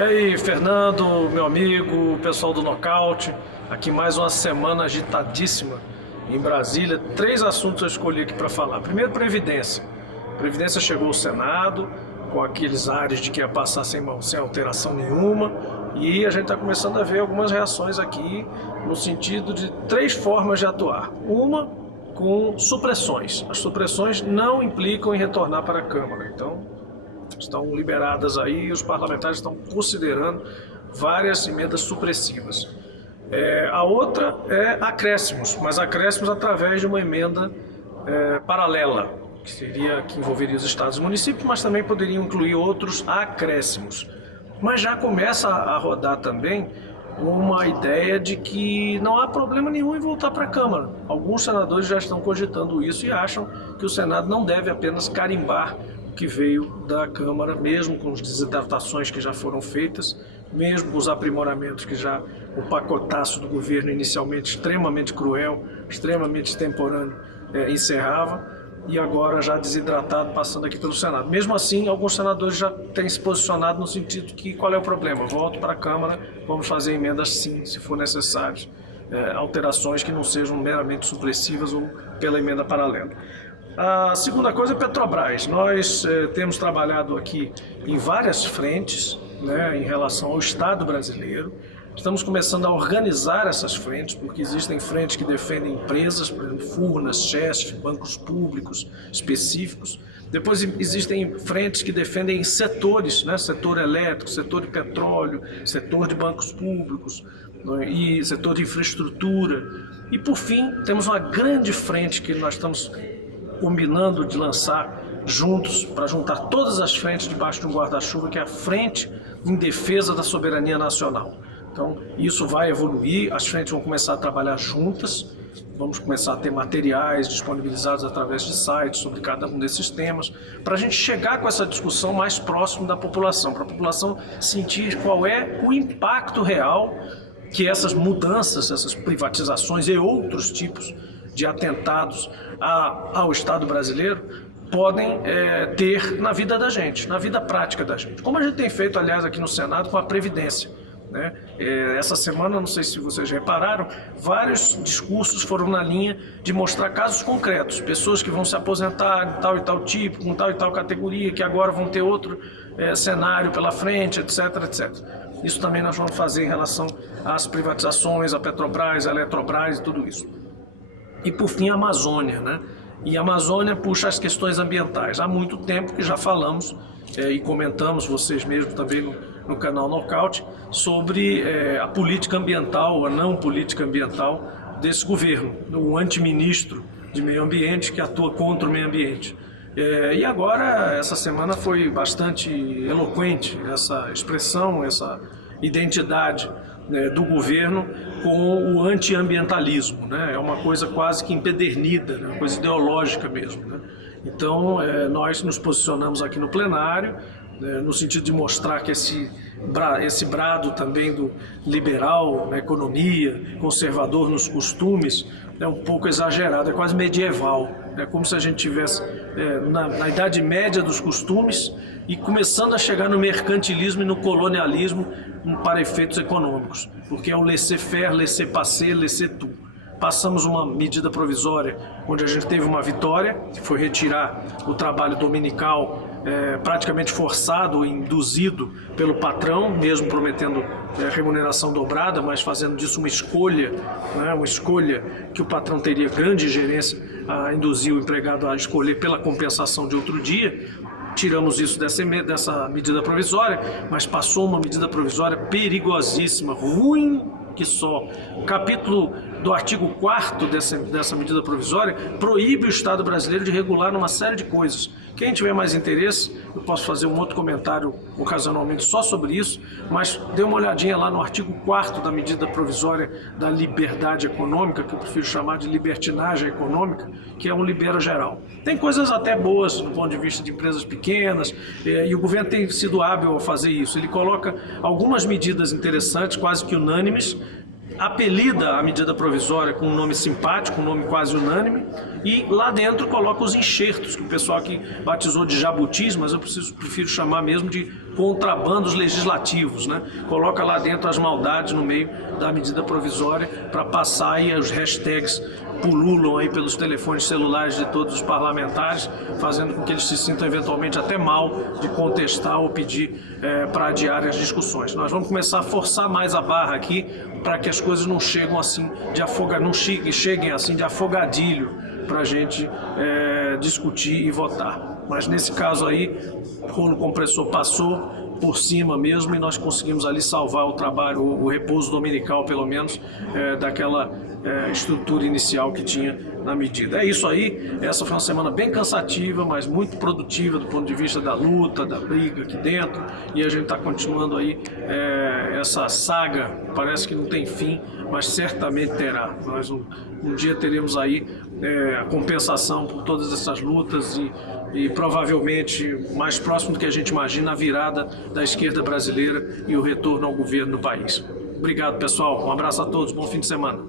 E aí, Fernando, meu amigo, pessoal do Nocaute, aqui mais uma semana agitadíssima em Brasília. 3 assuntos eu escolhi aqui para falar. Primeiro, Previdência. Previdência chegou ao Senado com aqueles ares de que ia passar sem alteração nenhuma, e a gente está começando a ver algumas reações aqui no sentido de 3 formas de atuar. Uma, com supressões. As supressões não implicam em retornar para a Câmara, então estão liberadas aí e os parlamentares estão considerando várias emendas supressivas. A outra é acréscimos, mas acréscimos através de uma emenda paralela, que envolveria os estados e municípios, mas também poderiam incluir outros acréscimos. Mas já começa a rodar também uma ideia de que não há problema nenhum em voltar para a Câmara. Alguns senadores já estão cogitando isso e acham que o Senado não deve apenas carimbar o que veio da Câmara, mesmo com as desidratações que já foram feitas, mesmo com os aprimoramentos que já o pacotaço do governo inicialmente extremamente cruel, extremamente extemporâneo, encerrava, e agora já desidratado passando aqui pelo Senado. Mesmo assim, alguns senadores já têm se posicionado no sentido que qual é o problema? Volto para a Câmara, vamos fazer emendas sim, se for necessário, alterações que não sejam meramente supressivas ou pela emenda paralela. A segunda coisa é Petrobras. Nós temos trabalhado aqui em várias frentes, em relação ao Estado brasileiro. Estamos começando a organizar essas frentes, porque existem frentes que defendem empresas, por exemplo, Furnas, Chesf, bancos públicos específicos. Depois existem frentes que defendem setores, setor elétrico, setor de petróleo, setor de bancos públicos e setor de infraestrutura. E por fim, temos uma grande frente que nós estamos combinando de lançar juntos, para juntar todas as frentes debaixo de um guarda-chuva, que é a Frente em Defesa da Soberania Nacional. Então, isso vai evoluir, as frentes vão começar a trabalhar juntas, vamos começar a ter materiais disponibilizados através de sites sobre cada um desses temas, para a gente chegar com essa discussão mais próximo da população, para a população sentir qual é o impacto real que essas mudanças, essas privatizações e outros tipos de atentados ao Estado brasileiro podem ter na vida da gente, na vida prática da gente. Como a gente tem feito, aliás, aqui no Senado com a Previdência. Essa semana, não sei se vocês repararam, vários discursos foram na linha de mostrar casos concretos, pessoas que vão se aposentar em tal e tal tipo, com tal e tal categoria, que agora vão ter outro cenário pela frente, etc, etc. Isso também nós vamos fazer em relação às privatizações, a Petrobras, a Eletrobras e tudo isso. E por fim a Amazônia, E a Amazônia puxa as questões ambientais. Há muito tempo que já falamos e comentamos, vocês mesmos também no canal Nocaute, sobre a política ambiental, ou a não política ambiental desse governo, o antiministro de meio ambiente que atua contra o meio ambiente. E agora, essa semana foi bastante eloquente essa expressão, essa identidade do governo com o antiambientalismo, É uma coisa quase que empedernida, uma coisa ideológica mesmo, Então, nós nos posicionamos aqui no plenário, no sentido de mostrar que esse brado também do liberal na economia, conservador nos costumes, é um pouco exagerado, é quase medieval. É como se a gente estivesse na Idade Média dos costumes e começando a chegar no mercantilismo e no colonialismo para efeitos econômicos, porque é o laissez-faire, laissez-passer, laissez-tout. Passamos uma medida provisória onde a gente teve uma vitória, que foi retirar o trabalho dominical praticamente forçado, induzido pelo patrão, mesmo prometendo remuneração dobrada, mas fazendo disso uma escolha que o patrão teria grande ingerência a induzir o empregado a escolher pela compensação de outro dia. Tiramos isso dessa medida provisória, mas passou uma medida provisória perigosíssima, ruim que só. O capítulo do artigo 4º dessa medida provisória proíbe o Estado brasileiro de regular uma série de coisas. Quem tiver mais interesse, eu posso fazer um outro comentário ocasionalmente só sobre isso, mas dê uma olhadinha lá no artigo 4º da medida provisória da liberdade econômica, que eu prefiro chamar de libertinagem econômica, que é um libera geral. Tem coisas até boas do ponto de vista de empresas pequenas, e o governo tem sido hábil ao fazer isso. Ele coloca algumas medidas interessantes, quase que unânimes, apelida a medida provisória com um nome simpático, um nome quase unânime, e lá dentro coloca os enxertos, que o pessoal aqui batizou de jabutis, mas eu prefiro chamar mesmo de contrabandos legislativos, né? Coloca lá dentro as maldades no meio da medida provisória para passar aí os hashtags pululam aí pelos telefones celulares de todos os parlamentares, fazendo com que eles se sintam eventualmente até mal de contestar ou pedir para adiar as discussões. Nós vamos começar a forçar mais a barra aqui para que as coisas não cheguem assim de afogadilho para a gente discutir e votar. Mas nesse caso aí, o rolo compressor passou por cima mesmo e nós conseguimos ali salvar o trabalho, o repouso dominical pelo menos, daquela estrutura inicial que tinha na medida. É isso aí, essa foi uma semana bem cansativa, mas muito produtiva do ponto de vista da luta, da briga aqui dentro, e a gente está continuando aí essa saga, parece que não tem fim, mas certamente terá. Nós um dia teremos aí a compensação por todas essas lutas e provavelmente mais próximo do que a gente imagina a virada da esquerda brasileira e o retorno ao governo do país. Obrigado, pessoal. Um abraço a todos. Bom fim de semana.